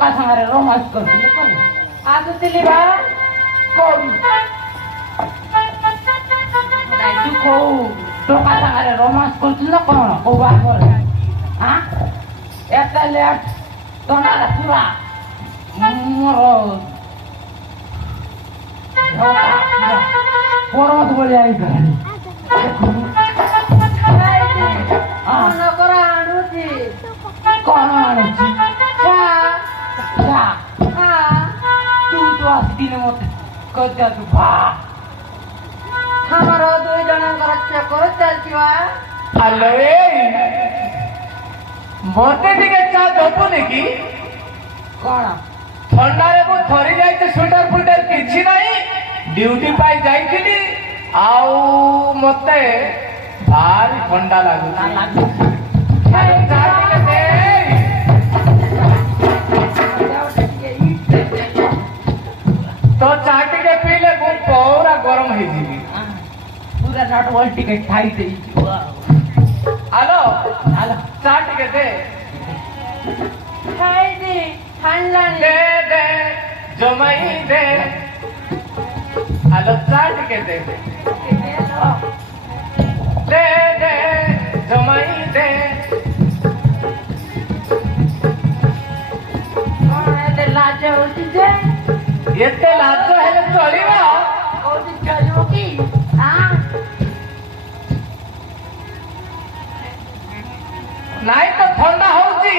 ଟଙ୍କା ସାଙ୍ଗରେ ରୋମାନ୍ସ କରୁଥିଲେ କଣ ଆସୁଥିଲି ବା କୋଉଠି ତୁ କୋଉ ଟଙ୍କା ସାଙ୍ଗରେ ରୋମାନ୍ସ କରୁଥିଲ କଣ କୋଉ ବାହାଘର ଏତେ ଲେଟ୍ ତନାରେ ପୁରା ମୋର ପରବତ ଭଳିଆ ହେଇଗଲାଣି ଆଣୁଛି କଣ ଆଣୁଛି ତୁ ତ ଆସିଥିଲେ ମତେ କହିଥା ତୁ ଆମର ଦୁଇ ଜଣଙ୍କର ଚକର ଚାଲିଥିବା ଆଲୋ ମତେ ଟିକେ ଚା ଦବୁନି କି କଣ ଥଣ୍ଡାରେ ମୁଁ ଥରି ଯାଇଛି ସୁଇଟର ଫୁଇଟର କିଛି ନାହିଁ ଡ୍ୟୁଟି ପାଇ ଯାଇଥିଲି ଆଉ ମତେ ଭାରି ଥଣ୍ଡା ଲାଗୁଛି ତ ଚା ଟିକେ ପିଇଲେ ମୁଁ ପୁରା ଗରମ ହେଇଯିବି ପୁରା ନଟ ବଲ ଟିକେ ଖାଇ ଦେଇଯିବ ଆଲୋ ଚା ଟିକେ ଦେ ଖାଇଦି ঠান্ডানি দে দে জমাই দে আলো চা টিকে দে দে দে জমাই দে এতে লাজ হচ্ছে যে এতে লাজ হেলে চলিব কোটি চলিব কি নাই তো ঠান্ডা হଉଛି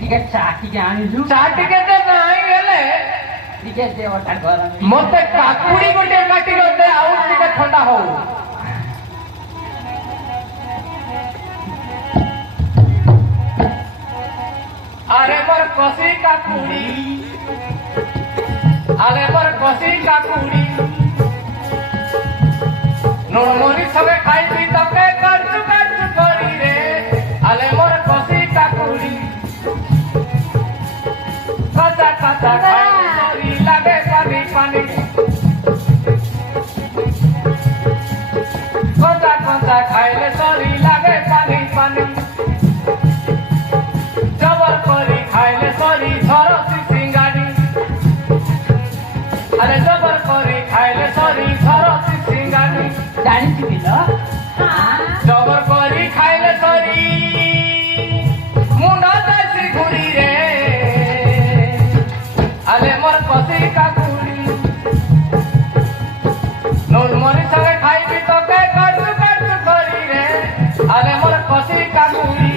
ଟିକେ ଚା ଟିକେ ଆଣିଛୁ ଚା ଟିକେ ଦେ ନାହିଁ ହେଲେ ଟିକେ ଦେହଟା ଗରମ ମତେ କାକୁଡି ଗୋଟେ କାଟି ଦେ ଆଉ ଟିକେ ଥଣ୍ଡା ହଉ আরে মোর কষি কাকুড়ি আরে মোর কষি কাকুড়ি নুন মরি সবে খাইবি তোকে কাটু কাটু করি রে আলে মোর কষি কাকুড়ি কাঁচা কাঁচা খাইলে সরি লাগে পানি পানি কাঁচা কাঁচা খাইলে সরি লাগে পানি পানি জবর করি খাইলে সরি ঝরসি সিঙ্গানি আরে জবর করি খাইলে সরি ঝরসি সিঙ্গানি ଜାଣିଛୁ କିଲ জবর করি খাইলে সরি মুন্ড যাইছি ঘুরি রে আলে মোর কষি কাকুড়ি নুন মরি সঙ্গে খাইবি তোকে কাটু কাটু করি রে আলে মোর কষি কাকুড়ি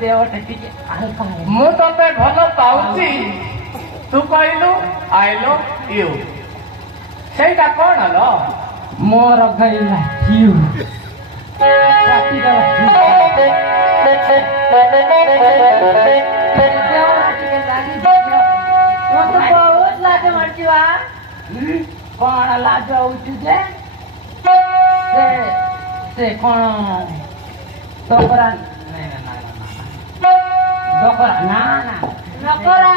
ଦେହଟା ଟିକେ ହାଲକା ମୁଁ ତତେ ଭଲ ପାଉଛି ତୁ କହିଲୁ ଆଇ ଲଭ୍ ୟୁ ସେଇଟା କଣ ଲୋ ମୋର ଗଇଲା କିଉ କଣ ଲାଜ ହଉଛୁ ଯେ ସେ କଣ ତୋରା নকরা না না নকরা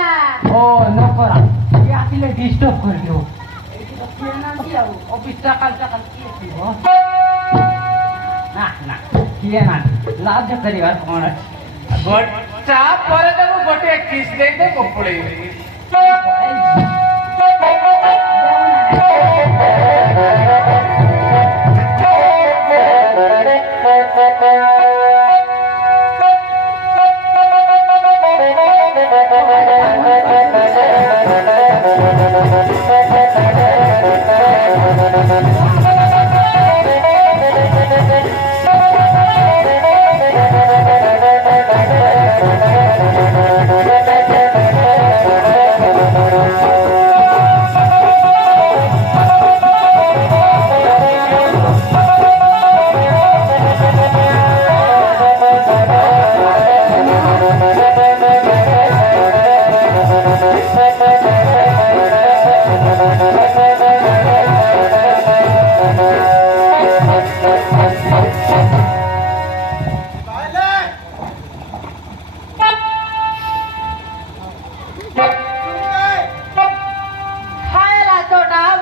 ও নকরা কি আসলে ডিস্টার্ব করিও এইটা কি নাম দিও অফিস সকাল সকাল কি দিব না না কি না লাজ করিবার কোন চা পরে দেবো গোটে কিস দেই দে পড়েই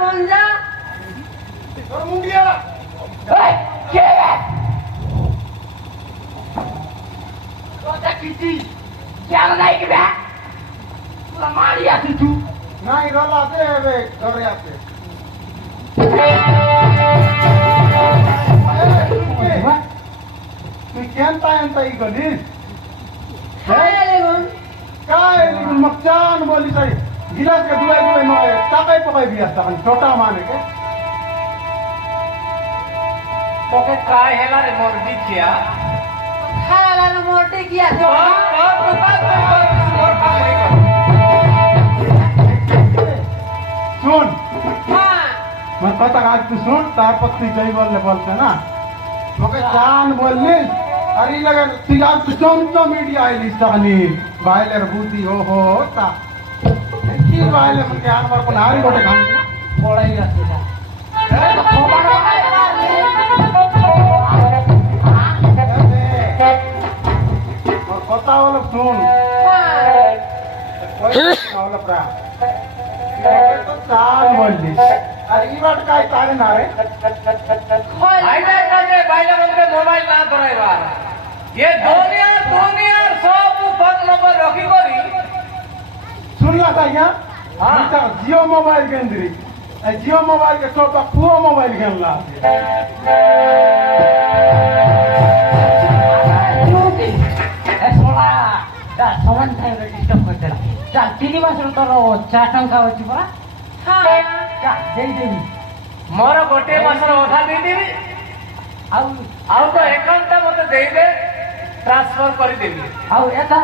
মঞ্জা তোর মুন্ডিয়া এই কে তোটা কিছি কেন নাই কি বে তোরা মারি আছিস তুই নাই রলা আছে হবে ঘরে আছে তুই কেন পায়ন তাই গলিস काय लेगून काय मग छान बोली ताई गिलास के दुआई दुआई मग टाकाय पकाय बी असता आणि छोटा माने के তোকে কাই হেলা রে মোর দিছিয়া खायला ना मोठे किया तो सुन हां मग पता आज तू सुन तार पत्नी जय बोलते ना मग छान बोललीस अरे लगा तिला तू चमचम मीडिया आईली सगळी बायलर बुती हो हो होता की बायले म्हणजे आणवर पण हारी गोटे घाल पळाई असते কথা হলো শুন হলো প্রা চাল বললি আর ইবাট কাই তারে না রে আইনা কাজে বাইরে বলতে মোবাইল না ধরাইবার ये दुनिया सब फोन नंबर रखी करी শুনলা তাই না हाँ। জিও মোবাইল কেন্দ্রি জিও মোবাইল के छोटा पुओ मोबाइल खेलना সমান টাইমে ডিস্টার্ব করতে না চাল 3 মাসের তোর 4 টঙ্কা হচ্ছে পড়া হ্যাঁ যা দেই দেবি मोर गोटे मासर अधा दे देबी ଆଉ आउ तो अकाउंट मते दे दे ट्रांसफर कर देबी ଆଉ এটা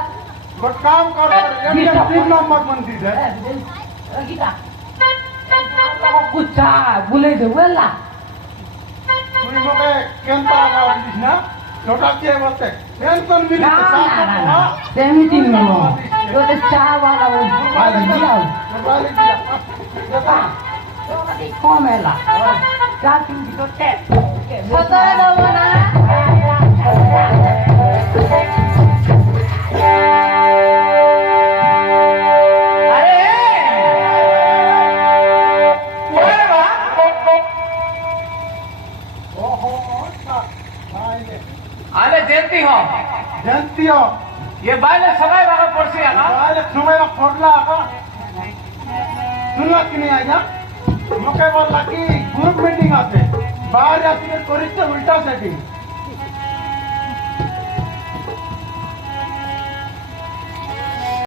बट काम कर एटीएम पिन नंबर पण दी दे रखिता कुछ बुले दे वेला तुई मगे केनता गावलीस ना छोटा के बोलते टेंशन मिली ना तो ना ना साथ सेमिटी में तो चा वाला वो आज दिया मोबाइल दिया कम है ला चा चुंगी तो टे सतरे दो ना आले जेती हो जानती हो ये बाले सगाई बागा पड़सी आगा मोबाइल समय में फोड़ला का सुनला कि नहीं आया मके बोलला कि ग्रुप मीटिंग आते बाहर जाती है कोरिस्ता उल्टा सेटिंग